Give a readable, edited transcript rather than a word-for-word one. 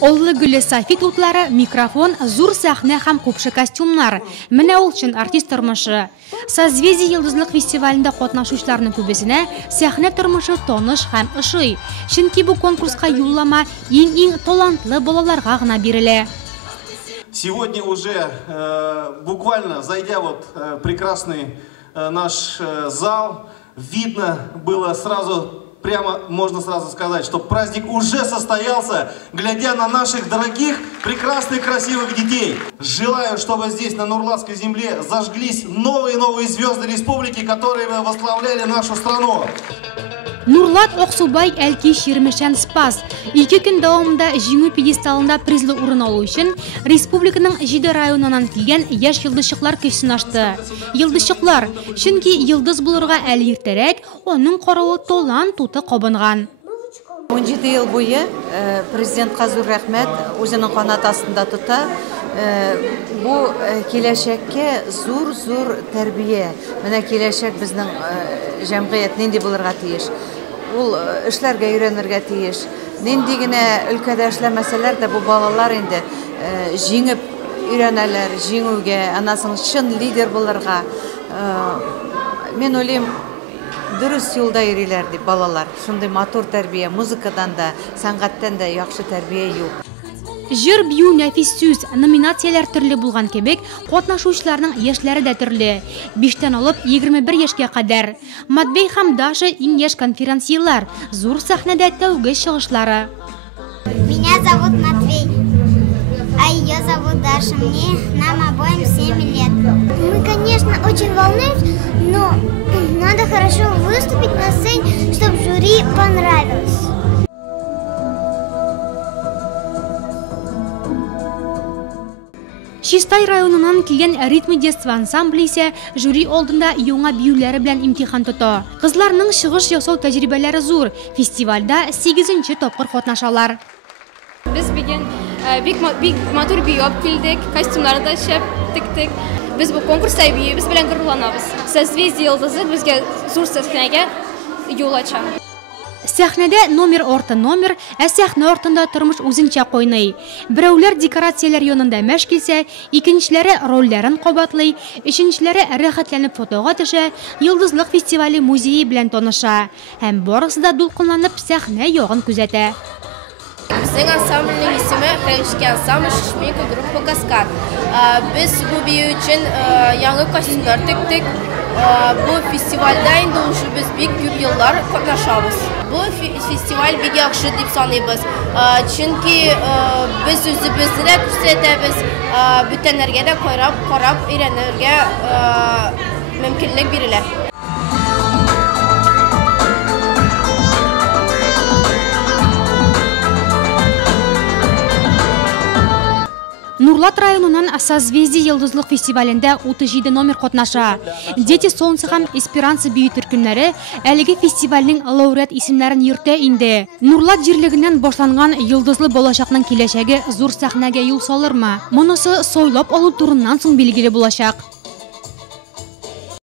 Оллы гүлі софит утлары, микрофон, зур сахне һәм купшы костюмнар. Менә ул чын артист тормышы. Созвездие йылдызлык фестивалендә катнашучыларның күбесенә сәхнә тормышы таныш һәм ошый. Чөнки бу конкурска юллама иң талантлы балаларга гына бирелә. Сегодня уже буквально зайдя прекрасный наш зал, видно было сразу, прямо можно сразу сказать, что праздник уже состоялся, глядя на наших дорогих, прекрасных, красивых детей. Желаю, чтобы здесь, на Нурлатской земле, зажглись новые звезды республики, которые восславляли нашу страну. Нурлат Оксубай әлки ширмешән спас. 2 көн дәвамында җиңү пьедесталында призлы урын алу өчен республиканың 7 районыннан килгән яшь йылдызчыклар көч сынашты. Йылдызчыклар, чөнки йылдыз булырга әле иртәрәк, аның каравы талант туты кабынган. 17 ел буе президентка зур рәхмәт, үзенең канат астында тота. Бу киләчәккә зур тәрбия. Менә киләчәк безнең җәмгыять нинди булырга тиеш. Ул эшләргә өйрәнергә тиеш. Нинди генә өлкәдә эшләмәсәләр дә бу балалар инде җиңеп өйрәнәләр, җиңүгә, анасын чын лидер булырга. Мен уйлыйм, дөрес юлда йөриләр дип балалар. Шундый матур тәрбия, музыкадан да, сәнгатьтән дә яхшы тәрбия юк. Җыр, бию, нәфис сүз, номинацияләр төрле булган кебек, катнашучыларның яшьләре дә төрле. 5тән алып 21 яшькә кадәр. Матвей һәм Даша иң яшь конференциялар, зур сәхнәдә тәүге чыгышлары. Меня зовут Матвей, а ее зовут Даша. Нам обоим 7 лет. Мы, конечно, очень волнуемся, но надо хорошо выступить на сцене, чтобы жюри понравилось. Чистай районынан килгән ритм детства ансамбле исә жюри алдында яңа биюләре белән имтихан тота. Кызларның чыгыш ясау тәҗрибәләре зур. Фестивальдә 8нче тапкыр катнашалар. Без бик матур бию алып килдек, костюмнарда шәп тиктек. Без бу конкурста биюбез белән горурланабыз. Созвездие йылдызы безгә зур сәхнәгә юл ача. Сәхнәдә номер арты номер, ә сәхнә артында тормыш үзенчә кайный. Берәүләр декорацияләр янында мәш килсә, икенчеләре рольләрен кабатлый, өченчеләре рәхәтләнеп фотога төшә, йылдызлык фестивале музее белән таныша. Һәм барысы да дулкынланып сәхнә ягын күзәтә. Безнең ансамбльнең исеме Хәлишкә ансамбль Шишминка группа Каскад. Без бу бию өчен яңа костюмнар тиктек. Бу фестивальдә инде уже без бик күп еллар катнашабыз. Бу фестиваль бик яхшы дип саныйбыз. Чөнки без үзебезне дә күрсәтәбез, бүтәннәргә дә карап өйрәнергә мөмкинлек бирелә. Нурлат районынан Созвездие йылдызлык фестивалендә 37 номер катнаша. Дети солнца һәм Эсперанца бию төркемнәре әлеге фестивальнең лауреат исемнәрен йөртә инде. Нурлат җирлегеннән башланган йылдызлы балачакның киләчәге зур сәхнәгә юл салырмы? Монысы сойлап алу турыннан соң билгеле булачак.